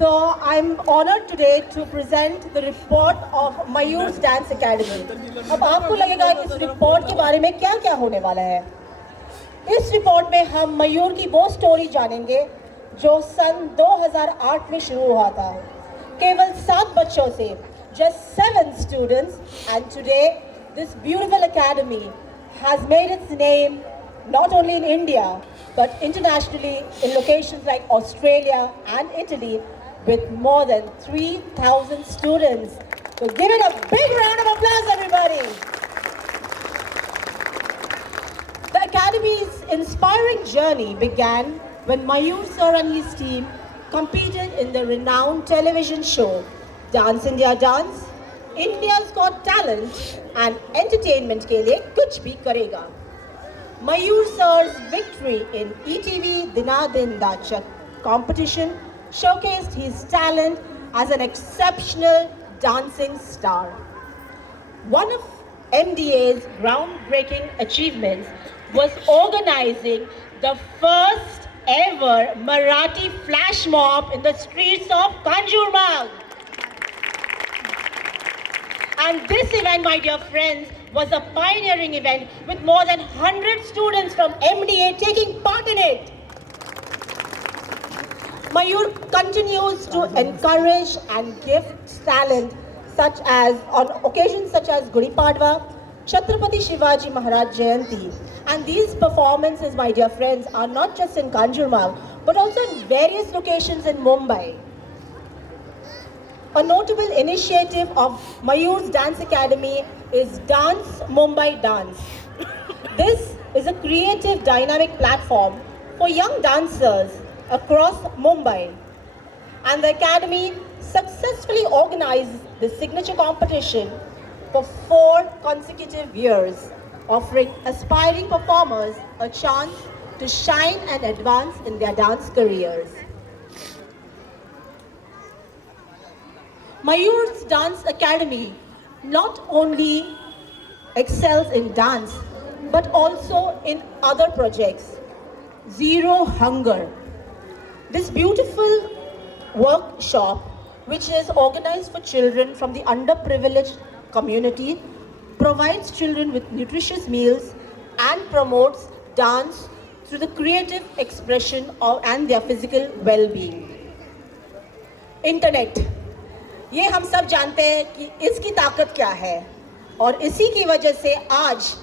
So I'm honored today to present the report of Mayur's Dance Academy. अब आपको लगेगा कि इस रिपोर्ट के बारे में क्या क्या होने वाला है। इस रिपोर्ट में हम मयूर की वो स्टोरी जानेंगे जो सन 2008 में शुरू हुआ था, केवल 7 बच्चों से, just 7 students, and today this beautiful academy has made its name not only in India but internationally in locations like Australia and Italy with more than 3,000 students. So give it a big round of applause, everybody. The Academy's inspiring journey began when Mayur sir and his team competed in the renowned television show Dance India Dance, India's Got Talent and Entertainment के लिए कुछ भी करेगा. Mayur sir's victory in ETV Dina Din Dachak competition showcased his talent as an exceptional dancing star. One of MDA's groundbreaking achievements was organizing the first ever Marathi flash mob in the streets of Kanjurmarg. And this event, my dear friends, was a pioneering event with more than 100 students from MDA taking part in it. Mayur continues to encourage and gift talent such as on occasions such as Gudi Padwa, Chhatrapati Shivaji Maharaj Jayanti. And these performances, my dear friends, are not just in Kanjurmarg but also in various locations in Mumbai. A notable initiative of Mayur's Dance Academy is Dance Mumbai Dance. This is a creative, dynamic platform for young dancers across Mumbai. And the Academy successfully organized the signature competition for 4 consecutive years, offering aspiring performers a chance to shine and advance in their dance careers. Mayur's Dance Academy not only excels in dance but also in other projects. Zero Hunger. This beautiful workshop, which is organized for children from the underprivileged community, provides children with nutritious meals and promotes dance through the creative expression of and their physical well-being. Internet, ये हम सब जानते हैं कि इसकी ताकत क्या है और इसी की वजह से आज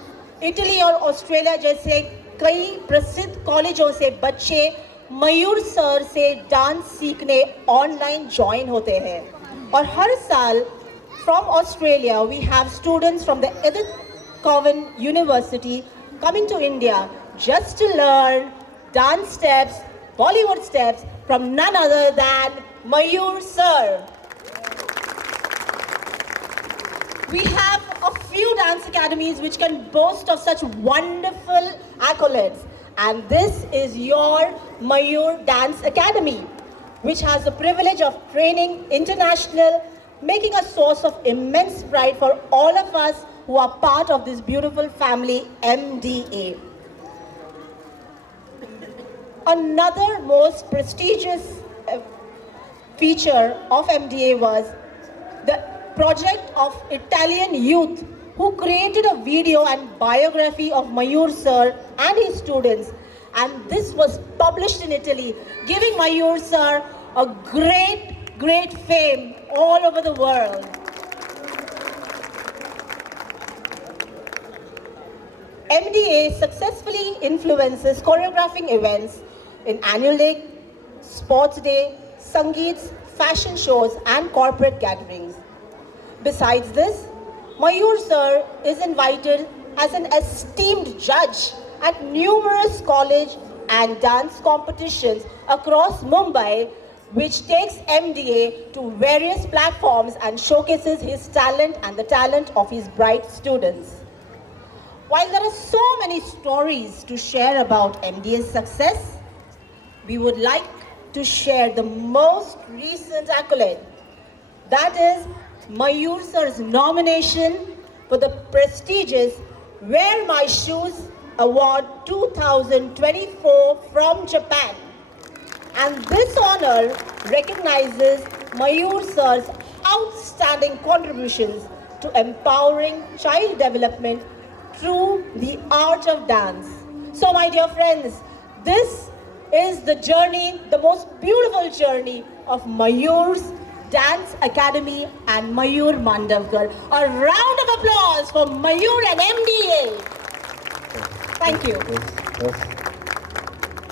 इटली और ऑस्ट्रेलिया जैसे कई प्रसिद्ध कॉलेजों से बच्चे मयूर सर से डांस सीखने ऑनलाइन ज्वाइन होते हैं और हर साल from Australia we have students from the Edith Cowan University coming to India just to learn dance steps, Bollywood steps from none other than Mayur sir. We have a few dance academies which can boast of such wonderful accolades, and this is your Mayur Dance Academy, which has the privilege of training international, making a source of immense pride for all of us who are part of this beautiful family MDA. Another most prestigious feature of MDA was the project of Italian youth who created a video and biography of Mayur sir and his students, and this was published in Italy, giving Mayur sir a great fame all over the world. MDA successfully influences choreographing events in annual day, sports day, sangeets, fashion shows and corporate gatherings. Besides this, Mayur sir is invited as an esteemed judge at numerous college and dance competitions across Mumbai, which takes MDA to various platforms and showcases his talent and the talent of his bright students. While there are so many stories to share about MDA's success, we would like to share the most recent accolade. That is Mayur sir's nomination for the prestigious Wear My Shoes Award 2024 from Japan. And this honor recognizes Mayur sir's outstanding contributions to empowering child development through the art of dance. So, my dear friends, this is the journey, the most beautiful journey of Mayur's Dance Academy and Mayur Mandavkar. A round of applause for Mayur and MDA. Thank you. Yes.